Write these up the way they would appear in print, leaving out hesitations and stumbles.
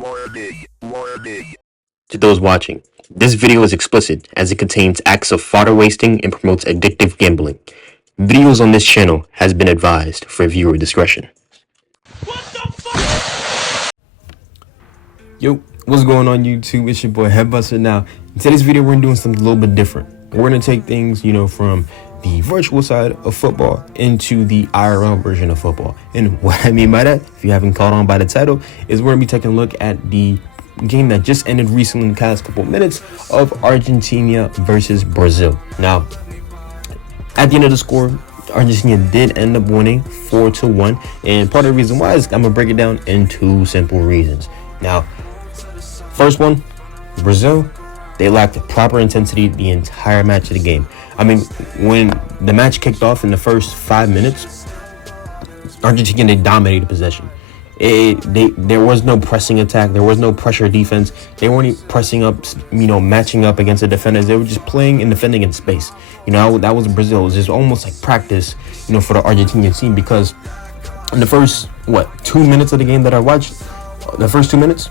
To those watching, this video is explicit as it contains acts of fodder wasting and promotes addictive gambling. Videos on this channel has been advised for viewer discretion. Yo, what's going on YouTube? It's your boy Headbuster. Now, in today's video, we're doing something a little bit different. We're going to take things, from the virtual side of football into the IRL version of football. And what I mean by that, if you haven't caught on by the title, is we're going to be taking a look at the game that just ended recently in the past couple minutes of Argentina versus Brazil. Now, at the end of the score, Argentina did end up winning 4-1, and part of the reason why is I'm gonna break it down in two simple reasons. Now, first one, Brazil, they lacked proper intensity the entire match of the game. I mean, when the match kicked off in the first 5 minutes, Argentina, they dominated possession. There was no pressing attack. There was no pressure defense. They weren't pressing up, matching up against the defenders. They were just playing and defending in space. That was Brazil. It was just almost like practice, for the Argentinian team, because in the first, 2 minutes of the game that I watched, the first 2 minutes,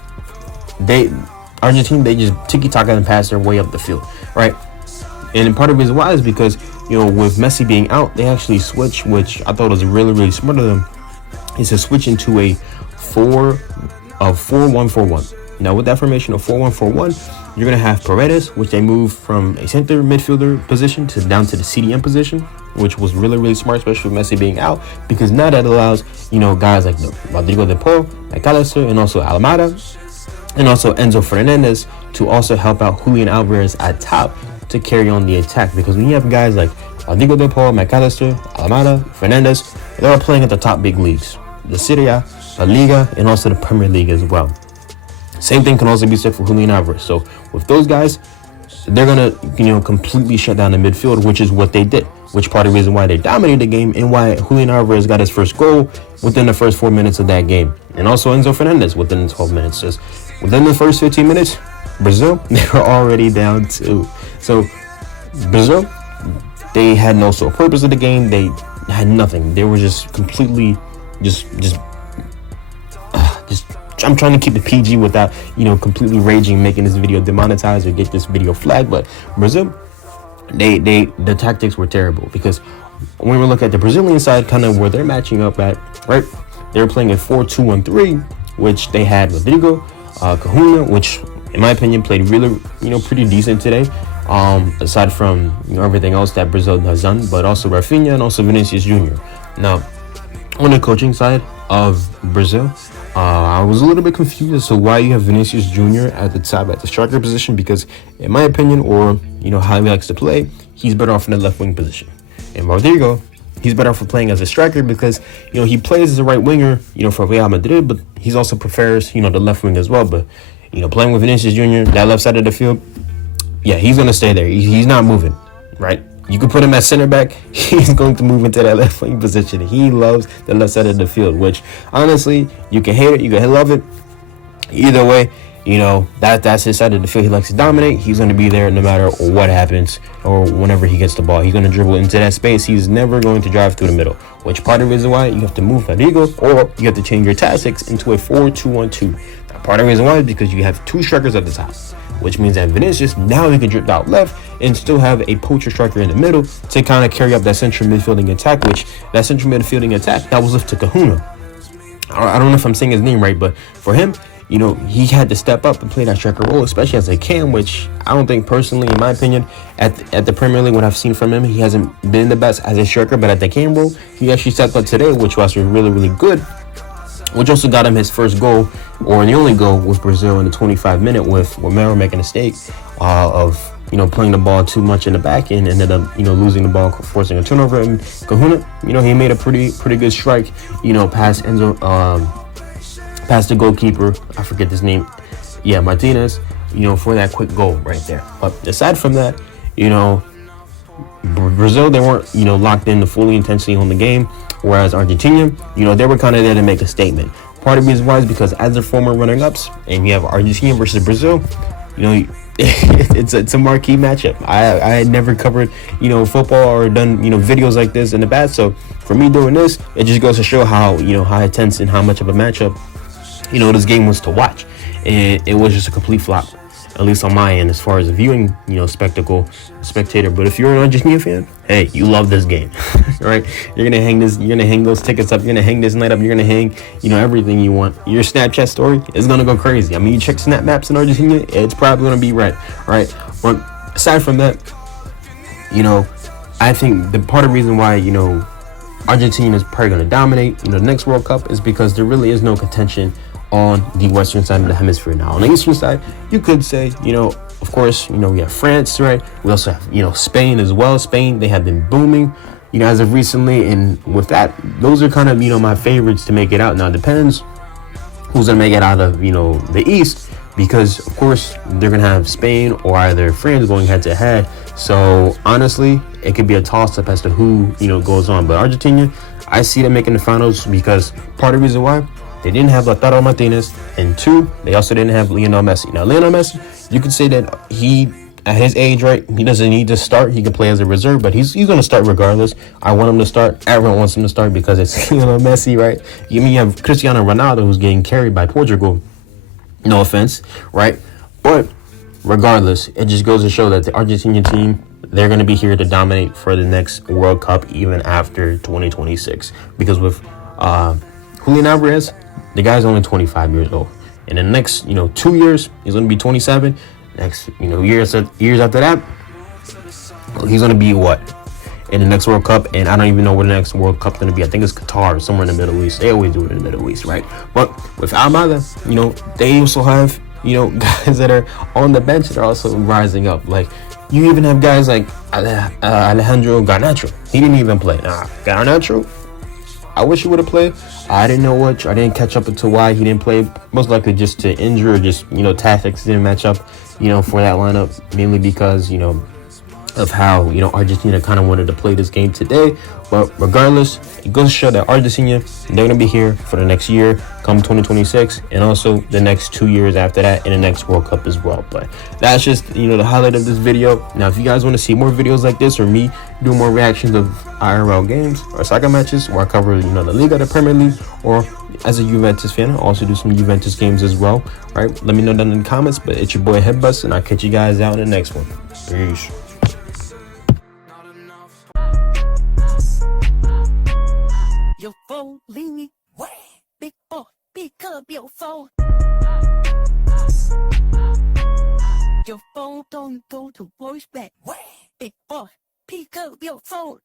Argentina, they just tiki-taka and pass their way up the field, right? And part of the reason why is because, with Messi being out, they actually switched, which I thought was really, really smart of them, is to switch into a 4-1-4-1. Now, with that formation of 4-1-4-1, you're going to have Paredes, which they moved from a center midfielder position down to the CDM position, which was really, really smart, especially with Messi being out, because now that allows, guys like Rodrigo de Paul, McAllister, and also Almada, and also Enzo Fernandez to also help out Julian Alvarez at top to carry on the attack. Because when you have guys like Rodrigo de Paul, McAllister, Almada, Fernandez, they're all playing at the top big leagues, the Serie A, La Liga, and also the Premier League as well. Same thing can also be said for Julian Alvarez. So with those guys, they're gonna completely shut down the midfield, which is what they did, which part of the reason why they dominated the game and why Julian Alvarez got his first goal within the first 4 minutes of that game, and also Enzo Fernandez within the 12 minutes. Just within the first 15 minutes, Brazil, they were already down 2. So Brazil, they had no sole purpose of the game. They had nothing. They were just completely I'm trying to keep the PG without completely raging, making this video demonetized or get this video flagged. But Brazil, the tactics were terrible, because when we look at the Brazilian side, kind of where they're matching up at, right, they were playing a 4-2-1-3, which they had Rodrigo, Kahuna, which in my opinion played really pretty decent today, aside from everything else that Brazil has done, but also Rafinha and also Vinicius Jr. Now, on the coaching side of Brazil, I was a little bit confused as to why you have Vinicius Jr. at the top at the striker position, because in my opinion, or how he likes to play, he's better off in the left wing position. And Rodrigo, he's better off playing as a striker, because he plays as a right winger for Real Madrid, but he also prefers the left wing as well. But playing with Vinicius Jr., that left side of the field, yeah, he's gonna stay there. He's not moving, right? You could put him at center back, he's going to move into that left wing position. He loves the left side of the field, which honestly, you can hate it, you can love it. Either way, that's his side of the field. He likes to dominate. He's going to be there no matter what happens, or whenever he gets the ball. He's going to dribble into that space. He's never going to drive through the middle, which part of the reason why you have to move Rodrigo, or you have to change your tactics into a 4-2-1-2. Now, part of the reason why is because you have two strikers at the top, which means that Vinicius, now he can drip out left and still have a poacher striker in the middle to kind of carry up that central midfielding attack, which that central midfielding attack, that was left to Kahuna. I don't know if I'm saying his name right, but for him, he had to step up and play that striker role, especially as a cam, which I don't think personally, in my opinion, at the Premier League, what I've seen from him, he hasn't been the best as a striker, but at the cam role, he actually stepped up today, which was really, really good, which also got him his first goal, or the only goal, with Brazil in the 25-minute, with Romero making a mistake of playing the ball too much in the back and ended up losing the ball, forcing a turnover. And Kahuna, he made a pretty good strike, past Enzo, past the goalkeeper, I forget his name, Martinez, for that quick goal right there. But aside from that, Brazil, they weren't locked in to fully intensely on the game, whereas Argentina, they were kind of there to make a statement. Part of the reason why is because as their former runner-ups, and you have Argentina versus Brazil, it's a marquee matchup. I had never covered football or done videos like this in the past, so for me doing this, it just goes to show how how intense and how much of a matchup this game was to watch. and it was just a complete flop, at least on my end, as far as a viewing, spectator. But if you're an Argentina fan, hey, you love this game, right? You're gonna hang those tickets up, you're gonna hang this night up, you're gonna hang, everything you want. Your Snapchat story is gonna go crazy. I mean, you check Snap Maps in Argentina, it's probably gonna be right? But aside from that, I think the part of the reason why, Argentina is probably going to dominate, the next World Cup is because there really is no contention on the western side of the hemisphere now. On the eastern side, you could say, of course, we have France, right? We also have, Spain as well. Spain, they have been booming, as of recently. And with that, those are kind of, my favorites to make it out. Now, it depends who's going to make it out of, the East, because, of course, they're going to have Spain or either France going head to head. So, honestly, it could be a toss-up as to who, goes on. But Argentina, I see them making the finals because part of the reason why, they didn't have Lautaro Martinez, and two, they also didn't have Lionel Messi. Now, Lionel Messi, you could say that he, at his age, right, he doesn't need to start. He can play as a reserve, but he's going to start regardless. I want him to start. Everyone wants him to start because it's Lionel Messi, right? You have Cristiano Ronaldo, who's getting carried by Portugal. No offense, right? But regardless, it just goes to show that the Argentinian team, they're going to be here to dominate for the next World Cup, even after 2026. Because with Julian Alvarez, the guy's only 25 years old. In the next, 2 years, he's going to be 27. Next, years after that, he's going to be what? In the next World Cup, and I don't even know where the next World Cup's going to be. I think it's Qatar, somewhere in the Middle East. They always do it in the Middle East, right? But with Almada, they also have, guys that are on the bench that are also rising up. Like, you even have guys like Alejandro Garnacho. He didn't even play. Garnacho, I wish he would have played. I didn't catch up to why he didn't play. Most likely just to injure or just, tactics didn't match up, for that lineup. Mainly because, of how, Argentina kind of wanted to play this game today. But regardless, it goes to show that Argentina, they're going to be here for the next year, come 2026, and also the next 2 years after that in the next World Cup as well. But that's just, the highlight of this video. Now, if you guys want to see more videos like this or me do more reactions of IRL games or soccer matches where I cover, the Liga, the Premier League, or as a Juventus fan, I also do some Juventus games as well, right? Let me know down in the comments, but it's your boy Headbust, and I'll catch you guys out in the next one. Peace. Your phone, leave me. Big boy, pick up your phone. Your phone don't go to voicemail. Big boy, pick up your phone.